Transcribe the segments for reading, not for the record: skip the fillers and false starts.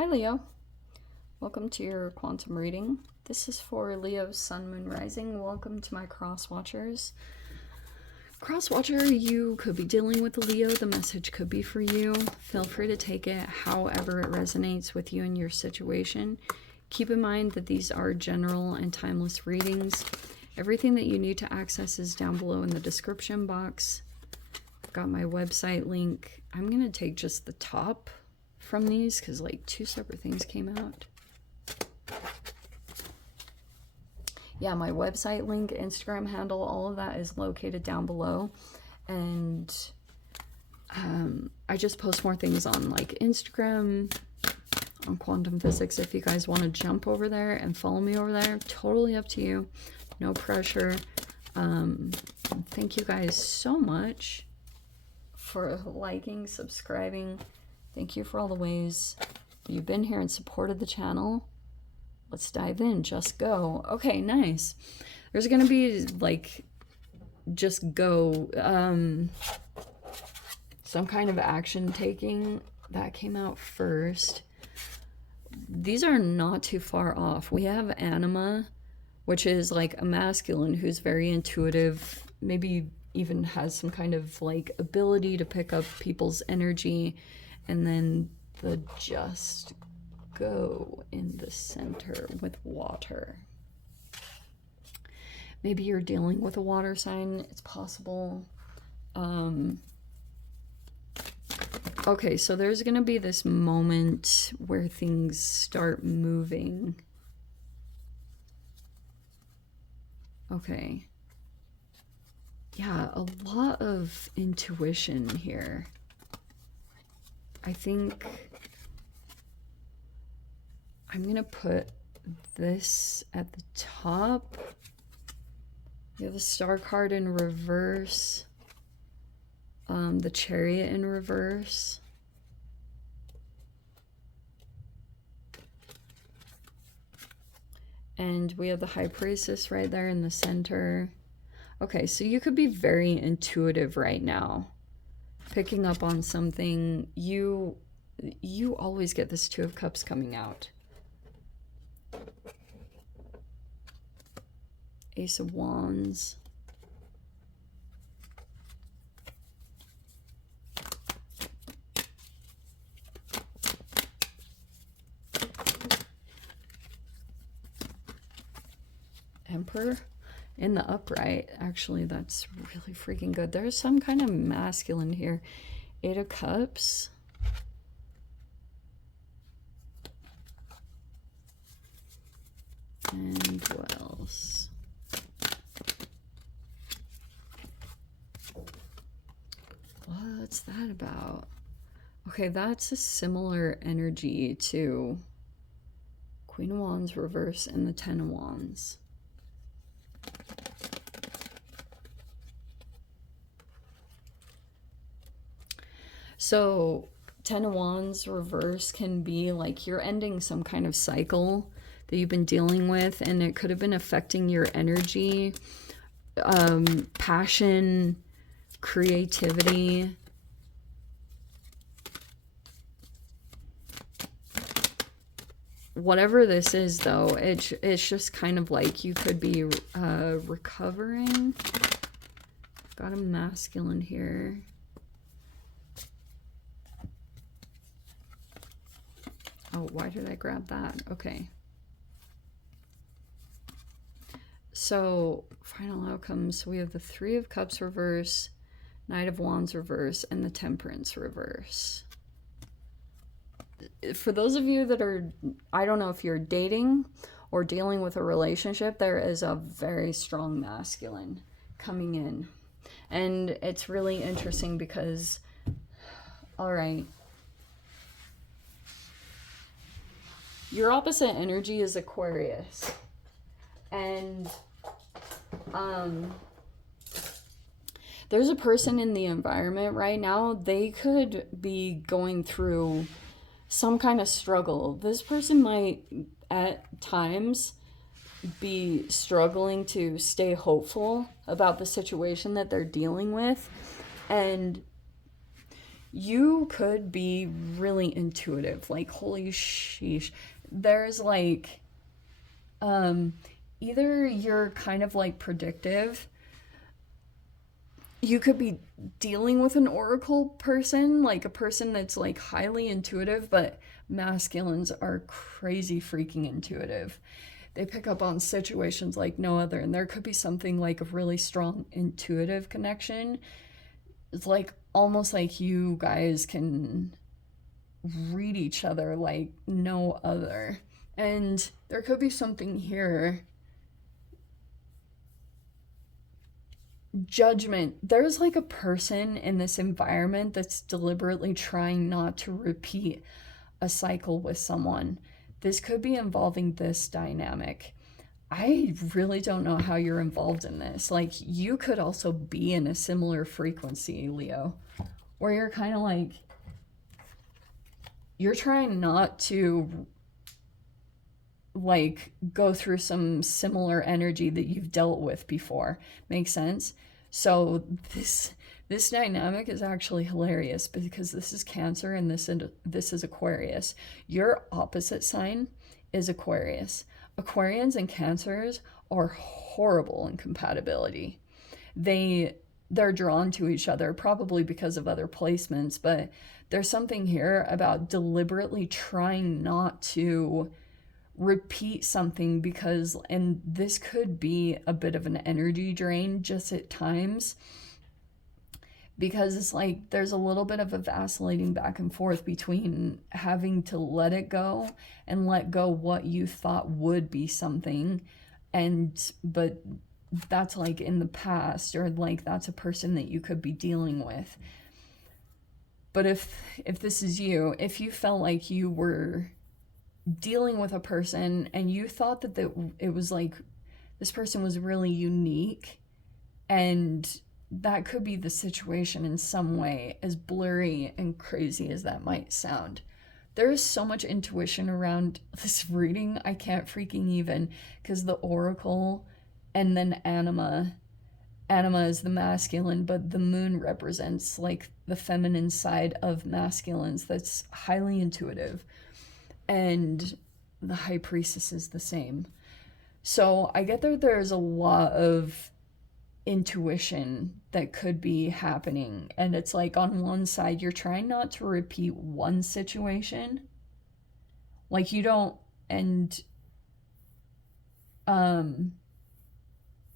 Hi Leo, welcome to your quantum reading. This is for Leo's Sun, Moon, Rising. Welcome to my cross watchers. Cross watcher, you could be dealing with a Leo. The message could be for you. Feel free to take it however it resonates with you and your situation. Keep in mind that these are general and timeless readings. Everything that you need to access is down below in the description box. I've got my website link. I'm going to take just the top from these because like two separate things came out. Yeah, my website link, Instagram handle, all of that is located down below. And I just post more things on like Instagram, on quantum physics. If you guys want to jump over there and follow me over there, totally up to you. No pressure. Thank you guys so much for liking, subscribing. Thank you for all the ways you've been here and supported the channel. Let's dive in. Just go. Okay, nice. There's gonna be like just go some kind of action taking. That came out first. These are not too far off. We have anima, which is like a masculine who's very intuitive, maybe even has some kind of like ability to pick up people's energy. And then the just go in the center with water. Maybe you're dealing with a water sign. It's possible. Okay, so there's going to be this moment where things start moving. Okay. Yeah, a lot of intuition here. I think I'm going to put this at the top. You have the Star card in reverse. The Chariot in reverse. And we have the High Priestess right there in the center. Okay, so you could be very intuitive right now. Picking up on something. You always get this Two of Cups coming out. Ace of Wands. Emperor in the upright. Actually, that's really freaking good. There's some kind of masculine here. Eight of Cups. And what else? What's that about? Okay, that's a similar energy to Queen of Wands reverse and the Ten of Wands. So Ten of Wands reverse can be like you're ending some kind of cycle that you've been dealing with, and it could have been affecting your energy, passion, creativity. Whatever this is, though, it's just kind of like you could be recovering. Got a masculine here. Oh, why did I grab that? Okay. So, final outcomes. We have the Three of Cups reverse, Knight of Wands reverse, and the Temperance reverse. For those of you that are, I don't know if you're dating or dealing with a relationship, there is a very strong masculine coming in. And it's really interesting because, all right, your opposite energy is Aquarius. And there's a person in the environment right now. They could be going through some kind of struggle. This person might at times be struggling to stay hopeful about the situation that they're dealing with. And you could be really intuitive. Like, holy sheesh. There's like, either you're kind of like predictive. You could be dealing with an oracle person, like a person that's like highly intuitive, but masculines are crazy freaking intuitive. They pick up on situations like no other, and there could be something like a really strong intuitive connection. It's like almost like you guys can read each other like no other. And there could be something here. Judgment. There's like a person in this environment that's deliberately trying not to repeat a cycle with someone. This could be involving this dynamic. I really don't know how you're involved in this. Like, you could also be in a similar frequency, Leo, where you're kind of like, you're trying not to like go through some similar energy that you've dealt with before. Makes sense? So this dynamic is actually hilarious because this is Cancer and this is Aquarius. Your opposite sign is Aquarius. Aquarians and Cancers are horrible in compatibility. They're drawn to each other probably because of other placements, but there's something here about deliberately trying not to repeat something because, and this could be a bit of an energy drain just at times, because it's like there's a little bit of a vacillating back and forth between having to let it go and let go what you thought would be something, but that's like in the past, or like that's a person that you could be dealing with. But if this is you, if you felt like you were dealing with a person and you thought that it was like this person was really unique, and that could be the situation in some way, as blurry and crazy as that might sound. There is so much intuition around this reading, I can't freaking even, because the oracle and then anima is the masculine, but the moon represents like the feminine side of masculines that's highly intuitive, and the high priestess is the same. So I get that there's a lot of intuition that could be happening, and it's like on one side you're trying not to repeat one situation, like you don't, and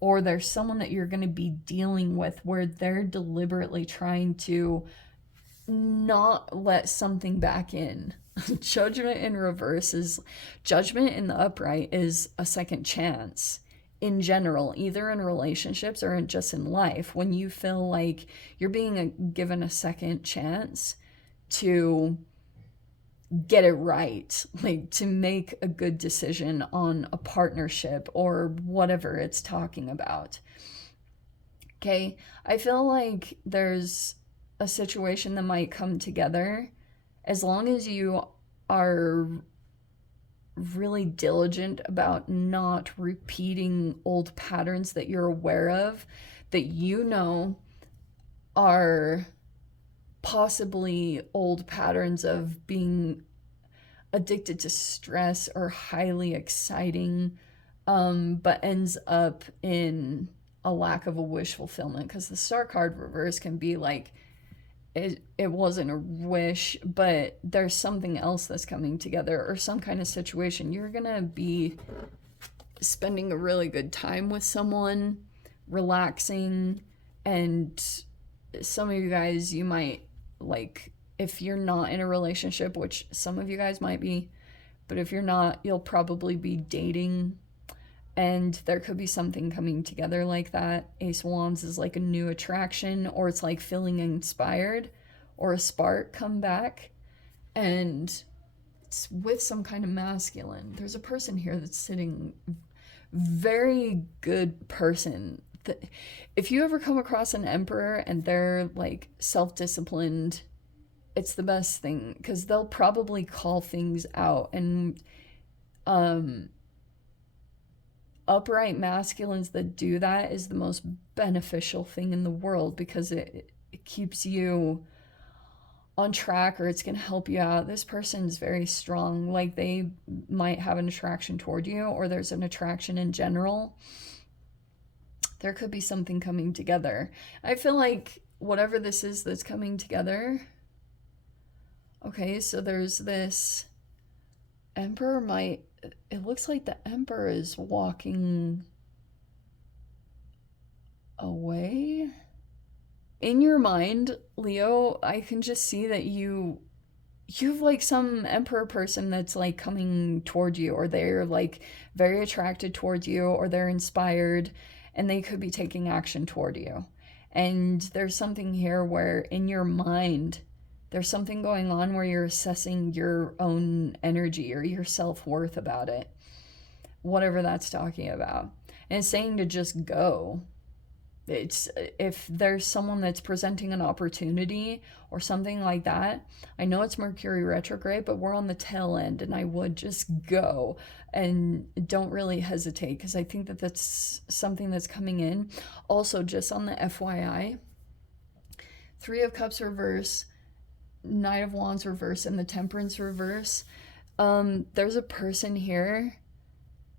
or there's someone that you're going to be dealing with where they're deliberately trying to not let something back in. Judgment in reverse is, judgment in the upright is a second chance in general, either in relationships or just in life. When you feel like you're being given a second chance to get it right, like to make a good decision on a partnership or whatever it's talking about. Okay, I feel like there's a situation that might come together as long as you are really diligent about not repeating old patterns that you're aware of, that you know are possibly old patterns of being addicted to stress or highly exciting, but ends up in a lack of a wish fulfillment, because the star card reverse can be like, it wasn't a wish, but there's something else that's coming together, or some kind of situation. You're gonna be spending a really good time with someone, relaxing, and some of you guys, you might, like, if you're not in a relationship, which some of you guys might be, but if you're not, you'll probably be dating, and there could be something coming together like that. Ace of Wands is like a new attraction, or it's like feeling inspired, or a spark come back, and it's with some kind of masculine. There's a person here that's sitting, very good person. If you ever come across an emperor and they're like self-disciplined, it's the best thing, because they'll probably call things out. And upright masculines that do that is the most beneficial thing in the world, because it keeps you on track, or it's going to help you out. This person's very strong. Like, they might have an attraction toward you, or there's an attraction in general. There could be something coming together. I feel like whatever this is that's coming together. Okay, so there's this Emperor it looks like the Emperor is walking away. In your mind, Leo, I can just see that you have like some Emperor person that's like coming toward you, or they're like very attracted towards you, or they're inspired, and they could be taking action toward you. And there's something here where in your mind, there's something going on where you're assessing your own energy or your self-worth about it, whatever that's talking about. And it's saying to just go. It's, if there's someone that's presenting an opportunity or something like that, I know it's Mercury retrograde, but we're on the tail end, and I would just go and don't really hesitate, because I think that that's something that's coming in. Also, just on the FYI, Three of Cups reverse, Knight of Wands reverse, and the Temperance reverse. There's a person here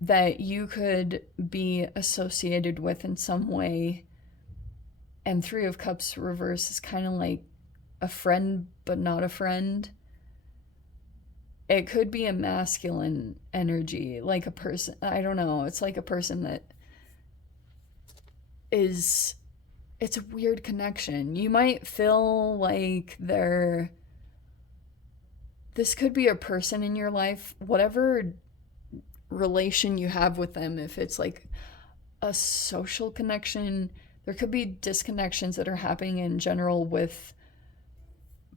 that you could be associated with in some way. And Three of Cups reverse is kind of like a friend, but not a friend. It could be a masculine energy, like a person, I don't know. It's like a person that is, it's a weird connection. You might feel like this could be a person in your life, whatever relation you have with them. If it's like a social connection, there could be disconnections that are happening in general with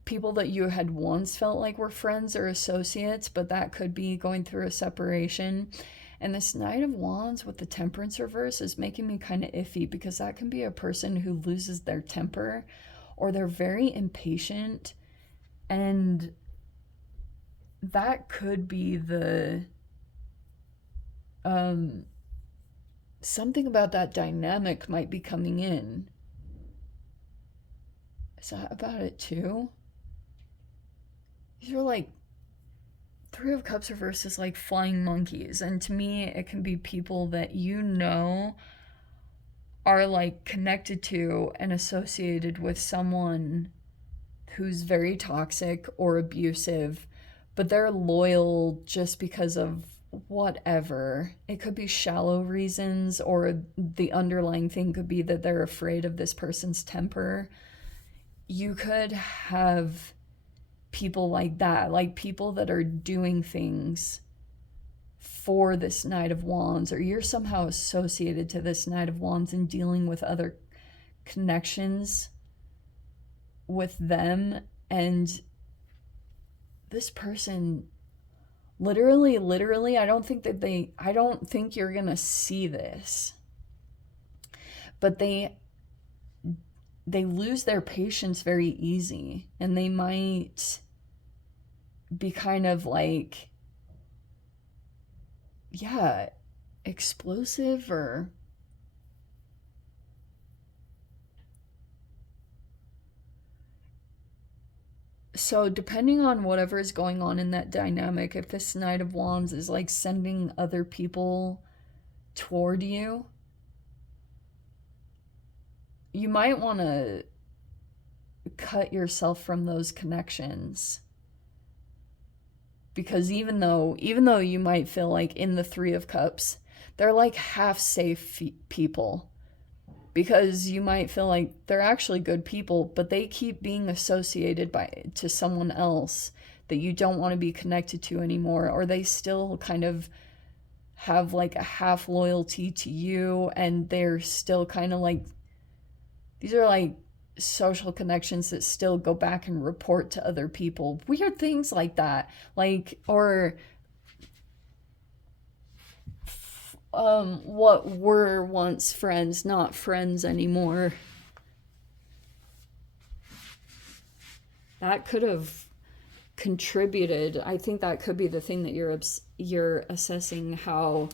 people that you had once felt like were friends or associates, but that could be going through a separation. And this Knight of Wands with the Temperance reverse is making me kind of iffy, because that can be a person who loses their temper, or they're very impatient, and that could be the something about that dynamic might be coming in. Is that about it too? These are like, Three of Cups reverse is like flying monkeys, and to me it can be people that you know are like connected to and associated with someone who's very toxic or abusive, but they're loyal just because of whatever. It could be shallow reasons, or the underlying thing could be that they're afraid of this person's temper. You could have people like that, like people that are doing things for this Knight of Wands, or you're somehow associated to this Knight of Wands and dealing with other connections with them. And this person literally, I don't think you're gonna see this, but they lose their patience very easy, and they might be kind of like, yeah, explosive, or so depending on whatever is going on in that dynamic, if this Knight of Wands is like sending other people toward you, you might want to cut yourself from those connections. Because even though you might feel like in the Three of Cups, they're like half safe people, because you might feel like they're actually good people, but they keep being associated to someone else that you don't want to be connected to anymore, or they still kind of have like a half loyalty to you, and they're still kind of like, these are like social connections that still go back and report to other people. Weird things like that. Like, or what were once friends, not friends anymore. That could have contributed. I think that could be the thing that you're assessing, how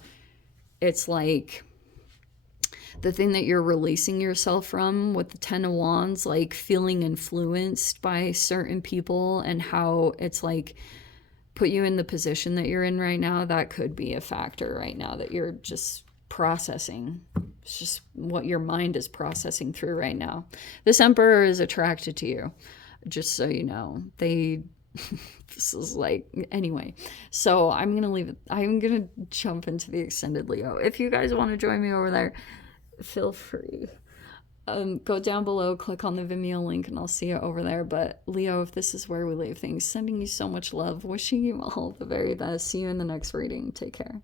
it's like the thing that you're releasing yourself from with the Ten of Wands, like feeling influenced by certain people and how it's like put you in the position that you're in right now, that could be a factor right now that you're just processing. It's just what your mind is processing through right now. This Emperor is attracted to you, just so you know. This is like, anyway, so I'm gonna leave it. I'm gonna jump into the extended Leo. If you guys want to join me over there, feel free. Go down below, click on the Vimeo link, and I'll see you over there. But Leo, if this is where we leave things, sending you so much love, wishing you all the very best. See you in the next reading. Take care.